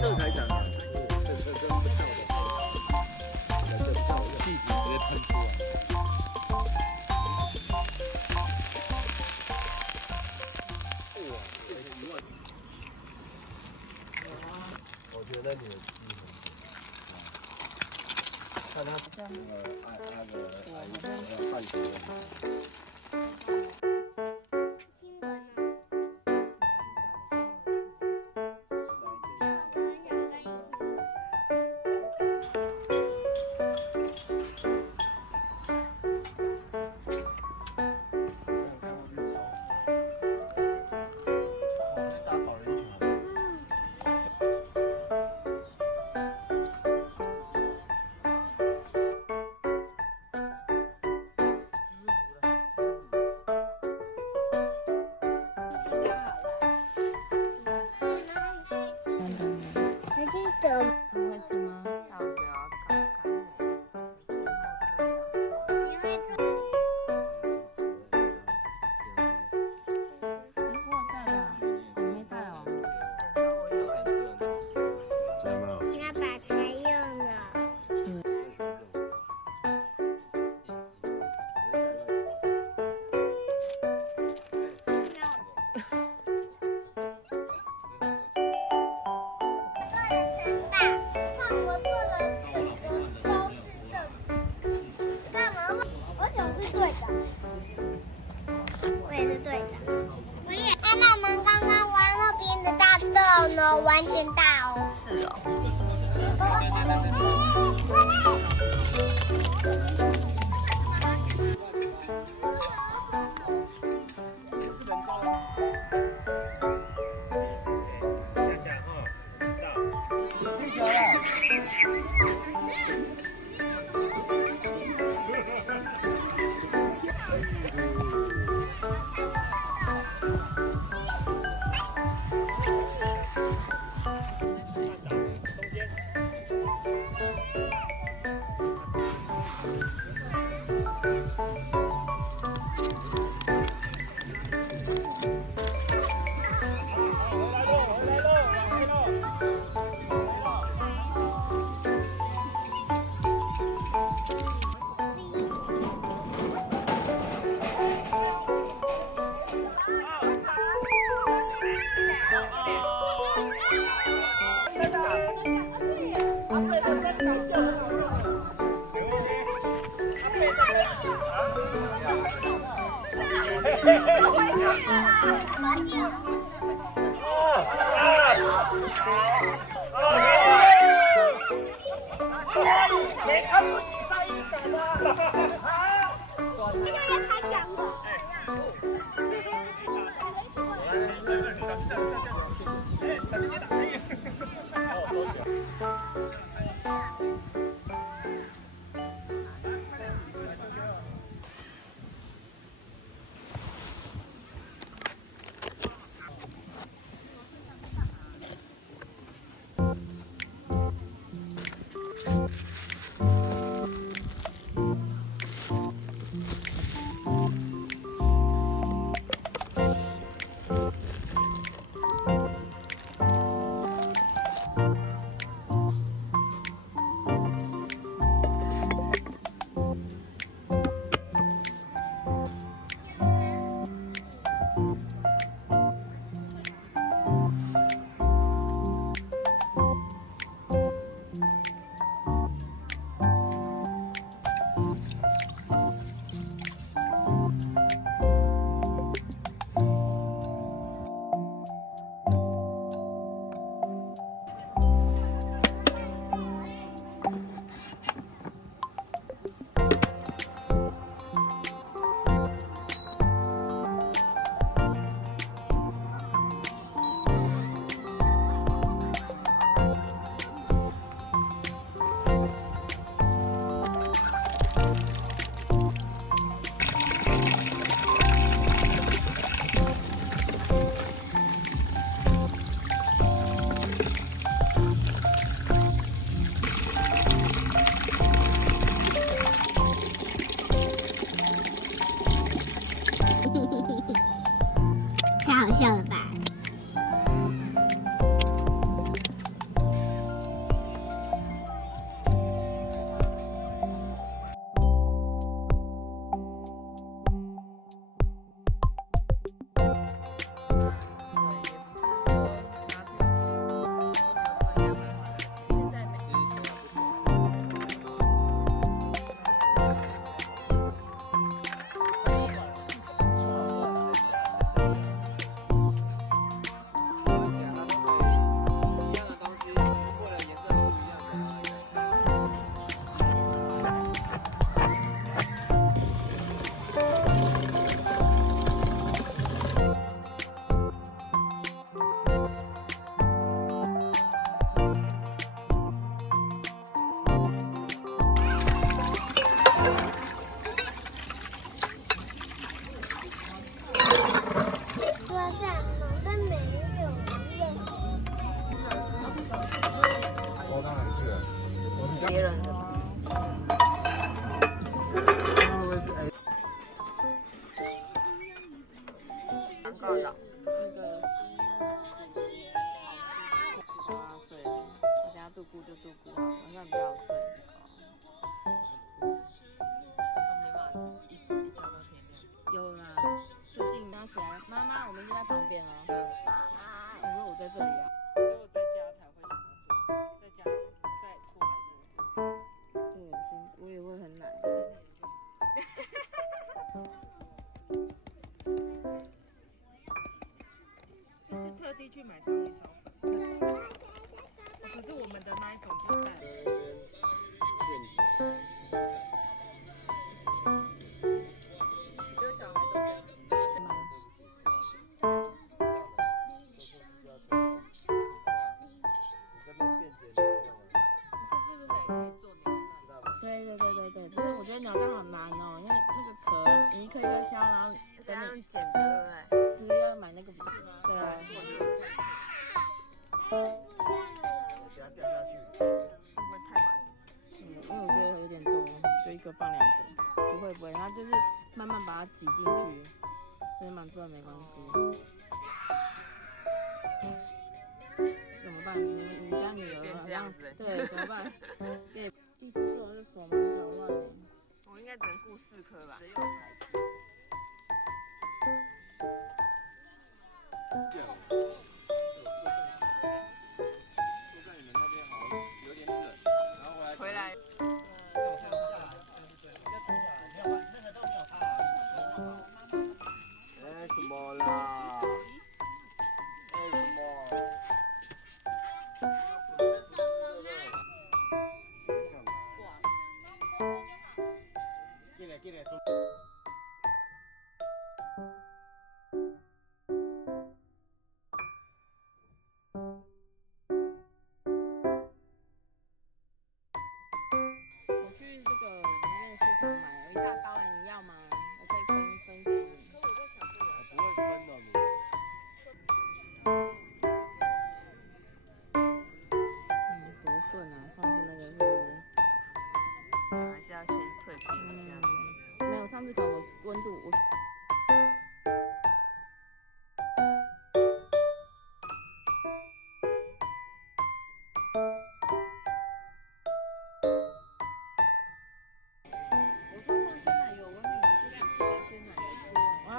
色彩长啊，这不跳的，这跳气质直接喷出来。我觉得你的鸡很看它半熟的。完全大哦，是哦。谁看不起上一等的？这个要拍奖的。别人的吗？广告佬。那个刷睡，大家度过就度过，晚上不要睡觉。有啦，最近刚起来，妈妈，我们就在旁边啊。我说我在这里啊。只有在家才会想要做，在家再出来真的是。对，我也会很懒。就是特地去买章鱼烧粉，可是我们的那一种就淡。就小孩都这样。这是不是也可以做鸟蛋？对，不是，我觉得鸟蛋好难哦，因为那个壳你一颗一颗削，然后这样用剪的，对不对？就是要买那个比较，对啊。会不会太晚？因为我觉得有点多，就一个放2个，不会，它就是慢慢把它挤进去，所以满出来没关系。怎么办？你家女儿变这样子，对，怎么办？对，第一次做的手蛮小乱的。我应该只能顾4颗吧。回来。哎，什么啦？哎，什么？进来。我去这个里面的市场买了一大包哎，你要吗？我可以分给你。可我就想说我不会分哦你。不顺啊，上次那个是。还是要先退冰一下。没有，上次可能温度我。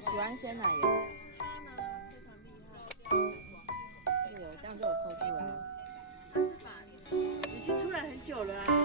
喜欢鲜奶油，它呢非常厉害，这个有这样就有扣住了。它是把已经出来很久了啊。